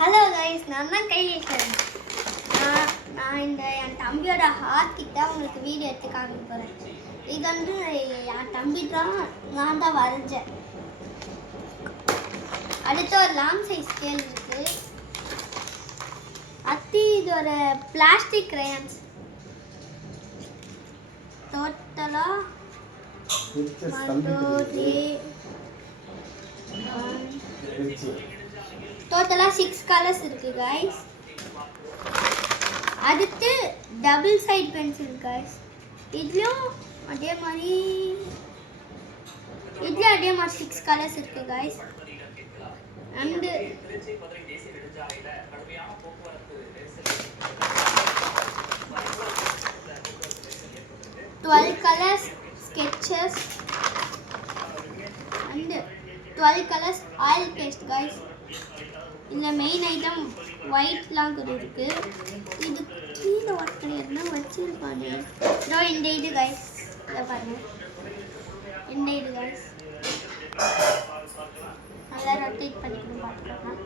Hello guys, நான் தான் கைலேஷன். நான் என் தம்பியோட ஹார்ட் கிட்ட உங்களுக்கு வீடியோ எடுத்து காமிக்க போகிறேன். இது வந்து என் தம்பி தான், நான் தான் வரைஞ்சேன். அடுத்து ஒரு லாங் சைஸ் ஸ்கேல் இருக்கு. இது ஒரு பிளாஸ்டிக் கிரையான்ஸ். டோட்டலாக 6 கலர்ஸ் இருக்கு guys. அடுத்து டபுள் சைடு பென்சில் guys. இதுலயும் அதே மாதிரி 6 கலர்ஸ் இருக்கு guys. and 12 colors sketches and 12 colors oil paste guys. இந்த மெயின் ஐட்டம் ஒயிட்லாம் கூட இருக்கு. இது கீழே ஒர்க் பண்ணியிருந்தா வச்சிருப்பாங்க. இதோ இந்த இது கைஸ், இதை பாருங்க. இந்த இது கைஸ் நல்லா ரொட்டேட் பண்ணிக்கணும், பார்த்துக்கோங்க.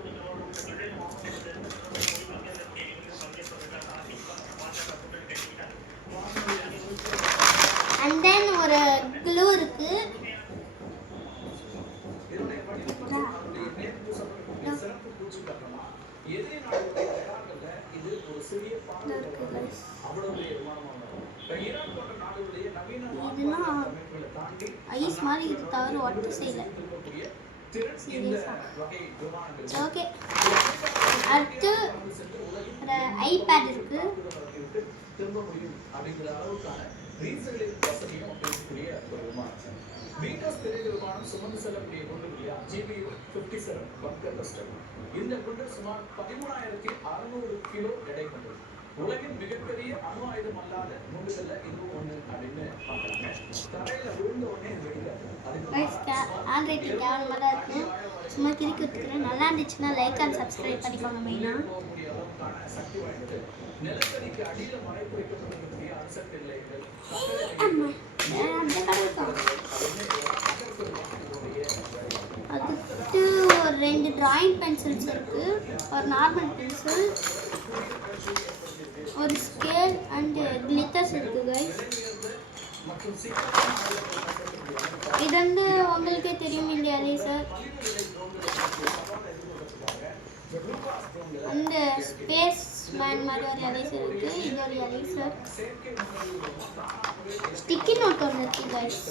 அண்ட் தென் ஒரு க்ளூ இருக்கு. ஐஸ் மாதிரி இது தவிர ஒட்டு செய்யல. ஓகே, அடுத்து ஐபேட் இருக்கு. இந்த குண்டு சுமார் 13,600 கிலோ எடை கொண்டது. உலகின் மிகப்பெரிய அணு ஆயுதம் அல்லாத குண்டுகள்ல இதுவும் ஒண்ணு அப்படின்னு பார்க்கறாங்க. தரையில விழுந்த உடனே வெடிக்காது. சும்மா கிரிக்கிறதுக்கு நல்லா இருந்துச்சுன்னா லைக் அண்ட் சப்ஸ்கிரைப் பண்ணிக்கோங்க. மெயினா சக்தி வாய்ந்தது. நிலத்தடிக்கு அடியில மழை பொழிக்கப்பட்டிருக்கக்கூடிய அணுசக்தி நிலையங்கள். அதுக்கு ஒரு 2 டிராயிங் பென்சில்ஸ் இருக்கு. ஒரு நார்மல் பென்சில், ஒரு ஸ்கேல் அண்ட் கிளிட்டர்ஸ் இருக்கு கைஸ். இது வந்து உங்களுக்கே தெரியும், இந்த எரேசர். அந்த ஸ்பேஸ் மேன் மாதிரி ஒரு எரேசர் இருக்கு. இது ஒரு எரேசர். ஸ்டிக்கி நோட் ஒன்று இருக்கு கைஸ்.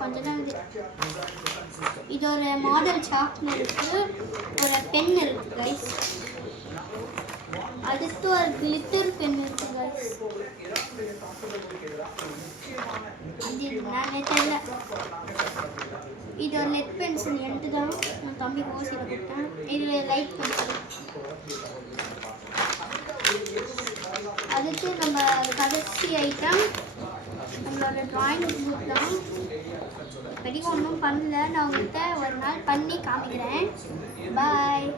கொஞ்சம் தான் இது ஒரு மாடல் சாக்லேட் இருக்கு. ஒரு பென் இருக்கு கைஸ். அடுத்து ஒரு கிளிட்டர் பென் இருக்கு கைஸ். அது நான் தெரியல. இது ஒரு லெட் பென்சில். என்ட்டு தான் நான் தம்பி ஓசியில் கொடுத்தேன். இது லைட் பென்சில். அதுக்கு நம்ம கடைசி ஐட்டம் நம்மளோட டிராயிங் புக் தான். இப்போதைக்கு ஒன்றும் பண்ணல. நான் உங்கள்கிட்ட ஒரு நாள் பண்ணி காமிக்கிறேன். பாய்.